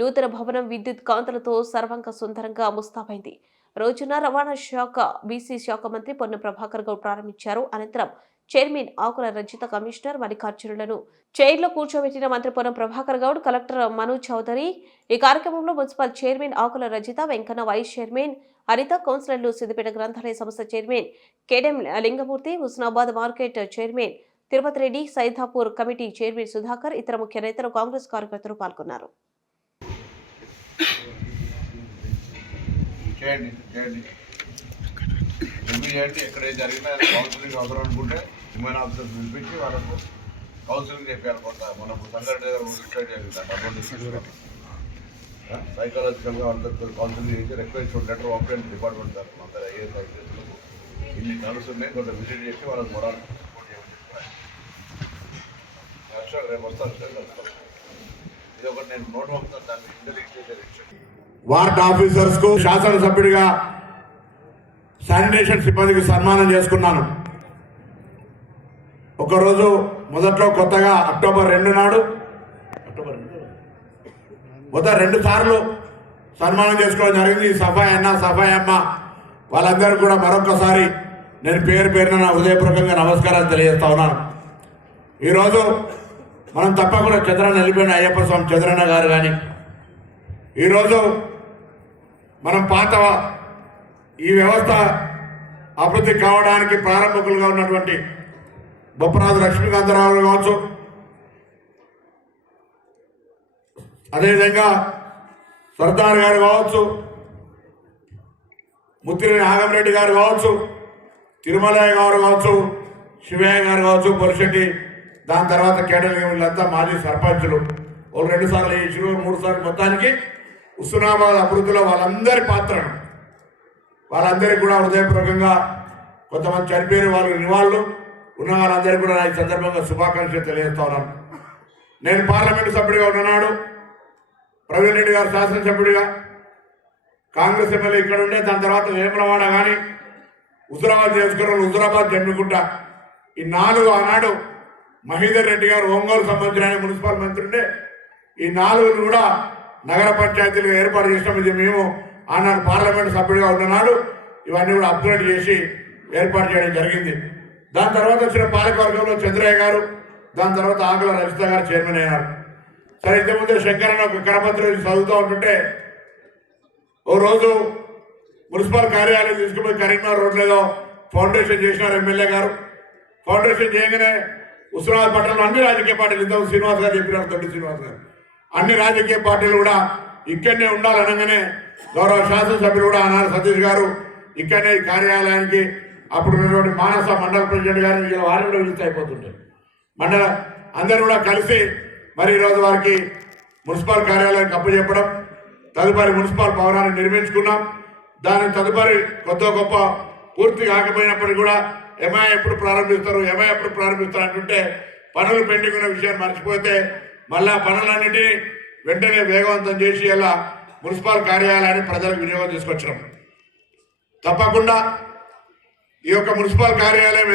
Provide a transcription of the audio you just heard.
నూతన భవనం విద్యుత్ కాంతులతో సర్వంగా సుందరంగా ముస్తాబైంది. రోజున రవాణా శాఖ బీసీ శాఖ మంత్రి పొన్ను ప్రభాకర్ గౌడ్ ప్రారంభించారు. అనంతరం చైర్మన్ ఆకుల రంజిత కమిషనర్ మల్లికార్జునులను చైర్లో కూర్చోబెట్టిన మంత్రి పొన్నం ప్రభాకర్ గౌడ్ కలెక్టర్ మను చౌదరి ఈ కార్యక్రమంలో municipal chairman Akula Ranjitha Venkanna vice chairman Haritha కౌన్సిలర్లు సిద్దిపేట గ్రంథాలయ సంస్థ chairman Kedem Lingamurthy Husnabad market chairman Tirupati Reddy Saidapur committee chairman Sudhakar ఇతర ముఖ్య నేతలు కాంగ్రెస్ కార్యకర్తలు పాల్గొన్నారు. చేయండి చేయండి రివ్యూ చేయండి ఎక్కడ ఏం జరిగినా కౌన్సిలింగ్ అవసరం అనుకుంటే హ్యూమన్ ఆఫీసర్స్ పిలిపించి వాళ్ళకు కౌన్సిలింగ్ చెప్పారు కొంత మనం సంఘటన రిజిస్టర్ చేయాలి సైకాలజికల్గా వాళ్ళతో కౌన్సిలింగ్ చేసి రిక్వెస్ట్ లెటర్ పంపించండి డిపార్ట్మెంట్ సార్ మన ఐఏఎస్ ఆఫీసర్లకు ఇన్ని నడుస్తున్నాయి కొంత విజిట్ చేసి వాళ్ళకి మొరాల్ రేపు వస్తాను సార్ కలుస్తాను. ఇది ఒకటి నేను నోట్ పంపుతాను దాన్ని ఇంటెలిక్ట్ చేసే వార్డ్ ఆఫీసర్స్కు శాసనసభ్యుడిగా శానిటేషన్ సిబ్బందికి సన్మానం చేసుకున్నాను. ఒకరోజు మొదట్లో కొత్తగా అక్టోబర్ రెండు నాడు అక్టోబర్ మొదట రెండు సార్లు సన్మానం చేసుకోవడం జరిగింది. సఫాయి అన్న సఫాయి అమ్మ వాళ్ళందరూ కూడా మరొకసారి నేను పేరు పేరున నా హృదయపూర్వకంగా నమస్కారాలు తెలియజేస్తా ఉన్నాను. ఈరోజు మనం తప్పకుండా చంద్రన్న వెళ్ళిపోయిన అయ్యప్ప స్వామి చంద్రన్న గారు కానీ ఈరోజు మనం పాత ఈ వ్యవస్థ అభివృద్ధి కావడానికి ప్రారంభకులుగా ఉన్నటువంటి బొప్పరాజు లక్ష్మీకాంతరావు కావచ్చు. అదేవిధంగా సర్దార్ గారు కావచ్చు ముత్తిరేని నాగమరెడ్డి గారు కావచ్చు తిరుమలయ్య గారు కావచ్చు శివయ్య గారు కావచ్చు పొలిశెట్టి దాని తర్వాత కేడల్ వీళ్ళంతా మాజీ సర్పంచులు. వాళ్ళు రెండు సార్లు ఇచ్చిన మూడు సార్లు మొత్తానికి ఉస్సునాబాద్ అభివృద్ధిలో వాళ్ళందరి పాత్రను. వాళ్ళందరికీ కూడా హృదయపూర్వకంగా కొంతమంది చనిపోయిన వాళ్ళు నివాళులు. ఉన్న వాళ్ళందరికీ కూడా నా ఈ సందర్భంగా శుభాకాంక్షలు తెలియజేస్తా ఉన్నాను. నేను పార్లమెంటు సభ్యుడిగా ఉన్ననాడు ప్రవీణ్ రెడ్డి గారు శాసనసభ్యుడిగా కాంగ్రెస్ ఎమ్మెల్యే ఇక్కడ ఉండే దాని తర్వాత వేములవాడ కానీ హుజురాబాద్ చేసుకున్న హుజురాబాద్ జమ్మికుంట ఈ నాలుగు ఆనాడు మహీధర్ రెడ్డి గారు ఒంగోలు సంబంధించిన మున్సిపల్ మంత్రి ఉండే. ఈ నాలుగును కూడా నగర పంచాయతీలు ఏర్పాటు చేసినాం. ఇది మేము ఆనాడు పార్లమెంట్ సభ్యుడిగా ఉన్ననాడు ఇవన్నీ కూడా అప్గ్రేడ్ చేసి ఏర్పాటు చేయడం జరిగింది. దాని తర్వాత వచ్చిన పాలకవర్గంలో చంద్రయ్య గారు దాని తర్వాత ఆకుల రజిత గారు చైర్మన్ అయ్యారు సరే ఇంతకుముందు శంకరన్న ఒక కరపత్రం చదువుతూ ఉంటుంటే ఓ రోజు మున్సిపల్ కార్యాలయం తీసుకుపోయి కరీంనగర్ రోడ్లలో ఫౌండేషన్ చేసినారు ఎమ్మెల్యే గారు. ఫౌండేషన్ చేయగానే ఉస్మానాబాద్ పట్టణంలో అన్ని రాజకీయ పార్టీలు ఇంతకు శ్రీనివాస్ గారు చెప్పినారు తొట్టి శ్రీనివాస్ గారు. అన్ని రాజకీయ పార్టీలు కూడా ఇక్కడనే ఉండాలనగానే గౌరవ శాసనసభ్యులు కూడా అన్నారు సతీష్ గారు ఇక్కడనే ఈ కార్యాలయానికి అప్పుడు ఉన్నటువంటి మానస మండల ప్రెసిడెంట్ గారిని వీళ్ళ వారిని కూడా పిలిస్తే అయిపోతుంటాయి మండల అందరూ కూడా కలిసి మరి ఈరోజు వారికి మున్సిపల్ కార్యాలయానికి అప్పచెప్పడం తదుపరి మున్సిపల్ భవనాన్ని నిర్మించుకున్నాం. దాని తదుపరి కొత్త గొప్ప పూర్తి కాకపోయినప్పటికీ కూడా ఎంఐ ఎప్పుడు ప్రారంభిస్తారు ఎంఐ ఎప్పుడు ప్రారంభిస్తారు అంటుంటే పనులు పెండింగ్ ఉన్న విషయాన్ని మర్చిపోతే మళ్ళా పనులన్నిటి వెంటనే వేగవంతం చేసి ఇలా మున్సిపల్ కార్యాలయాన్ని ప్రజలకు వినియోగం తీసుకొచ్చినాం. తప్పకుండా ఈ యొక్క మున్సిపల్ కార్యాలయం